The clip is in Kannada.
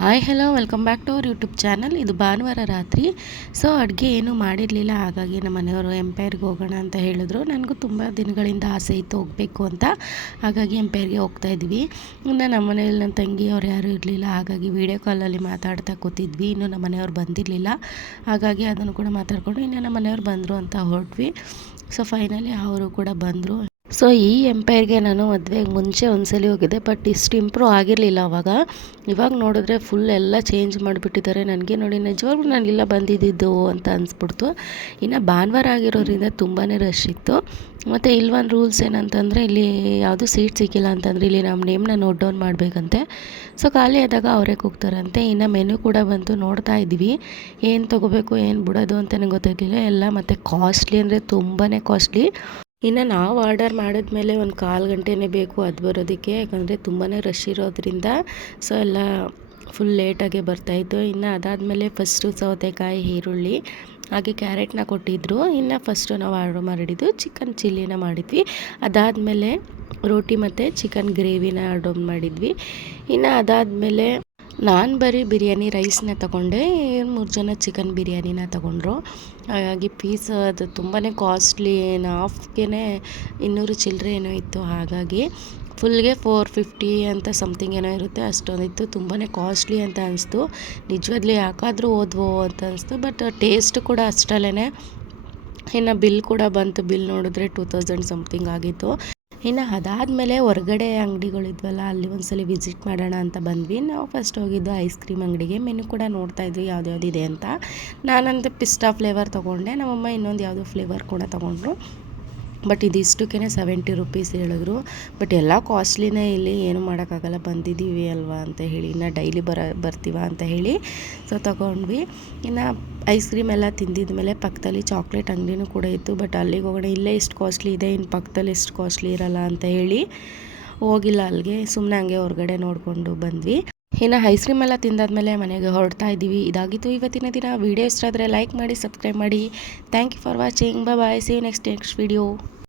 Hi hello welcome back to our YouTube channel ಇದು ಭಾನುವಾರ ರಾತ್ರಿ. ಸೊ ಅಡುಗೆ ಏನೂ ಮಾಡಿರಲಿಲ್ಲ, ಹಾಗಾಗಿ ನಮ್ಮ ಮನೆಯವರು ಎಂಪೈರ್ಗೆ ಹೋಗೋಣ ಅಂತ ಹೇಳಿದ್ರು. ನನಗೂ ತುಂಬ ದಿನಗಳಿಂದ ಆಸೆ ಇತ್ತು ಹೋಗಬೇಕು ಅಂತ. ಹಾಗಾಗಿ ಎಂಪೈರ್ಗೆ ಹೋಗ್ತಾ ಇದ್ವಿ. ಇನ್ನು ನಮ್ಮ ಮನೆಯಲ್ಲಿ ನನ್ನ ತಂಗಿ ಅವ್ರು ಯಾರೂ ಇರಲಿಲ್ಲ, ಹಾಗಾಗಿ ವೀಡಿಯೋ ಕಾಲಲ್ಲಿ ಮಾತಾಡ್ತಾ ಕೂತಿದ್ವಿ. ಇನ್ನು ನಮ್ಮ ಮನೆಯವ್ರು ಬಂದಿರಲಿಲ್ಲ. ಹಾಗಾಗಿ ಅದನ್ನು ಕೂಡ ಮಾತಾಡಿಕೊಂಡು ಇನ್ನು ನಮ್ಮ ಮನೆಯವ್ರು ಬಂದರು ಅಂತ ಹೊರಟ್ವಿ. ಸೊ ಫೈನಲಿ ಅವರು ಕೂಡ ಬಂದರು. ಸೊ ಈ ಎಂಪೈರ್ಗೆ ನಾನು ಮದುವೆಗೆ ಮುಂಚೆ ಒಂದ್ಸಲಿ ಹೋಗಿದ್ದೆ ಬಟ್ ಇಷ್ಟು ಇಂಪ್ರೂವ್ ಆಗಿರಲಿಲ್ಲ ಅವಾಗ. ಇವಾಗ ನೋಡಿದ್ರೆ ಫುಲ್ ಎಲ್ಲ ಚೇಂಜ್ ಮಾಡಿಬಿಟ್ಟಿದ್ದಾರೆ. ನನಗೆ ನೋಡಿ ನಿಜವಾಗ್ಲೂ ನಾನು ಇಲ್ಲ ಬಂದಿದ್ದು ಅಂತ ಅನಿಸ್ಬಿಡ್ತು. ಇನ್ನು ಭಾನುವಾರ ಆಗಿರೋದ್ರಿಂದ ತುಂಬಾ ರಶ್ ಇತ್ತು. ಮತ್ತು ಇಲ್ಲೊಂದು ರೂಲ್ಸ್ ಏನಂತಂದರೆ ಇಲ್ಲಿ ಯಾವುದು ಸೀಟ್ ಸಿಕ್ಕಿಲ್ಲ ಅಂತಂದರೆ ಇಲ್ಲಿ ನಮ್ಮ ನೇಮ್ನ ನೋಟ್ ಡೌನ್ ಮಾಡಬೇಕಂತೆ. ಸೊ ಖಾಲಿ ಆದಾಗ ಅವರೇ ಕೂಗ್ತಾರಂತೆ. ಇನ್ನು ಮೆನು ಕೂಡ ಬಂತು, ನೋಡ್ತಾ ಇದ್ವಿ ಏನು ತೊಗೋಬೇಕು, ಏನು ಬಿಡೋದು ಅಂತ ನನಗೆ ಗೊತ್ತಾಗಲಿಲ್ಲ. ಎಲ್ಲ ಮತ್ತು ಕಾಸ್ಟ್ಲಿ ಅಂದರೆ ತುಂಬಾ ಕಾಸ್ಟ್ಲಿ ಇನ್ನು ನಾವು ಆರ್ಡರ್ ಮಾಡಿದ ಮೇಲೆ ಒಂದು ಕಾಲು ಗಂಟೆನೇ ಬೇಕು ಅದು ಬರೋದಕ್ಕೆ. ಯಾಕಂದರೆ ತುಂಬಾ ರಶ್ ಇರೋದ್ರಿಂದ ಸೊ ಎಲ್ಲ ಫುಲ್ ಲೇಟಾಗೆ ಬರ್ತಾಯಿತ್ತು ಇನ್ನು ಅದಾದಮೇಲೆ ಫಸ್ಟು ಸೌತೆಕಾಯಿ, ಈರುಳ್ಳಿ, ಹಾಗೆ ಕ್ಯಾರೆಟ್ನ ಕೊಟ್ಟಿದ್ದರು ಇನ್ನು ಫಸ್ಟು ನಾವು ಆರ್ಡ್ರ್ ಮಾಡಿದ್ದು ಚಿಕನ್ ಚಿಲ್ಲಿನ ಮಾಡಿದ್ವಿ. ಅದಾದಮೇಲೆ ರೋಟಿ ಮತ್ತು ಚಿಕನ್ ಗ್ರೇವಿನ ಆರ್ಡರ್ ಮಾಡಿದ್ವಿ. ಇನ್ನು ಅದಾದಮೇಲೆ ನಾನು ಬರೀ ಬಿರಿಯಾನಿ ರೈಸ್ನ ತಗೊಂಡೆ, ಮೂರು ಜನ ಚಿಕನ್ ಬಿರಿಯಾನಿನ ತಗೊಂಡ್ರು. ಹಾಗಾಗಿ ಪೀಸ್ ಅದು ತುಂಬಾ ಕಾಸ್ಟ್ಲಿ ಹಾಫ್ಗೆ ಇನ್ನೂರು ಚಿಲ್ಲರೆ ಏನೋ ಇತ್ತು. ಹಾಗಾಗಿ ಫುಲ್ಗೆ ಫೋರ್ ಫಿಫ್ಟಿ ಅಂತ ಸಮಥಿಂಗ್ ಏನೋ ಇರುತ್ತೆ. ಅಷ್ಟೊಂದಿತ್ತು. ತುಂಬಾ ಕಾಸ್ಟ್ಲಿ ಅಂತ ಅನಿಸ್ತು. ನಿಜವಾಗ್ಲೂ ಯಾಕಾದರೂ ಓದ್ವೋ ಅಂತ ಅನಿಸ್ತು. ಬಟ್ ಟೇಸ್ಟ್ ಕೂಡ ಅಷ್ಟಲ್ಲೇ ಇನ್ನು ಬಿಲ್ ಕೂಡ ಬಂತು. ಬಿಲ್ ನೋಡಿದ್ರೆ ಟೂ ತೌಸಂಡ್ ಸಮಥಿಂಗ್ ಆಗಿತ್ತು. ಇನ್ನು ಅದಾದಮೇಲೆ ಹೊರಗಡೆ ಅಂಗಡಿಗಳಿದ್ವಲ್ಲ, ಅಲ್ಲಿ ಒಂದ್ಸಲ ವಿಸಿಟ್ ಮಾಡೋಣ ಅಂತ ಬಂದ್ವಿ. ನಾವು ಫಸ್ಟ್ ಹೋಗಿದ್ದು ಐಸ್ ಕ್ರೀಮ್ ಅಂಗಡಿಗೆ. ಮೆನು ಕೂಡ ನೋಡ್ತಾ ಇದ್ವಿ ಯಾವ್ದು ಇದೆ ಅಂತ. ನಾನಂತ ಪಿಸ್ಟಾ ಫ್ಲೇವರ್ ತೊಗೊಂಡೆ. ನಮ್ಮಮ್ಮ ಇನ್ನೊಂದು ಯಾವುದೋ ಫ್ಲೇವರ್ ಕೂಡ ತೊಗೊಂಡ್ರು. ಬಟ್ ಇದಿಷ್ಟಕ್ಕೇ ಸೆವೆಂಟಿ ರುಪೀಸ್ ಹೇಳಿದ್ರು. ಬಟ್ ಎಲ್ಲ ಕಾಸ್ಟ್ಲಿನೇ ಇಲ್ಲಿ ಏನು ಮಾಡೋಕ್ಕಾಗಲ್ಲ ಬಂದಿದ್ದೀವಿ ಅಲ್ವಾ ಅಂತ ಹೇಳಿ, ಇನ್ನು ಡೈಲಿ ಬರ, ಬರ್ತೀವ ಅಂತ ಹೇಳಿ ಸೊ ತಗೊಂಡ್ವಿ. ಇನ್ನು ಐಸ್ ಕ್ರೀಮ್ ಎಲ್ಲ ತಿಂದಿದ ಮೇಲೆ ಪಕ್ಕದಲ್ಲಿ ಚಾಕ್ಲೇಟ್ ಅಂಗಡಿನೂ ಕೂಡ ಇತ್ತು, ಬಟ್ ಅಲ್ಲಿಗೆ ಹೋಗೋಣ, ಇಲ್ಲೇ ಇಷ್ಟು ಕಾಸ್ಟ್ಲಿ ಇದೆ ಇನ್ನು ಪಕ್ಕದಲ್ಲಿ ಇಷ್ಟು ಕಾಸ್ಟ್ಲಿ ಇರಲ್ಲ ಅಂತ ಹೇಳಿ ಹೋಗಿಲ್ಲ ಅಲ್ಲಿಗೆ ಸುಮ್ಮನೆ ಹಂಗೆ ಹೊರಗಡೆ ನೋಡಿಕೊಂಡು ಬಂದ್ವಿ. ಇನ್ನು ಐಸ್ ಕ್ರೀಮ್ ಎಲ್ಲ ತಿಂದಾದ್ಮೇಲೆ ಮನೆಗೆ ಹೊರಡ್ತಾ ಇದ್ದೀವಿ. ಇದಾಗಿತ್ತು ಇವತ್ತಿನ ದಿನ. ವಿಡಿಯೋ ಇಷ್ಟ ಆದರೆ ಲೈಕ್ ಮಾಡಿ ಸಬ್ಸ್ಕ್ರೈಬ್ ಮಾಡಿ. Thank you for watching bye see next next video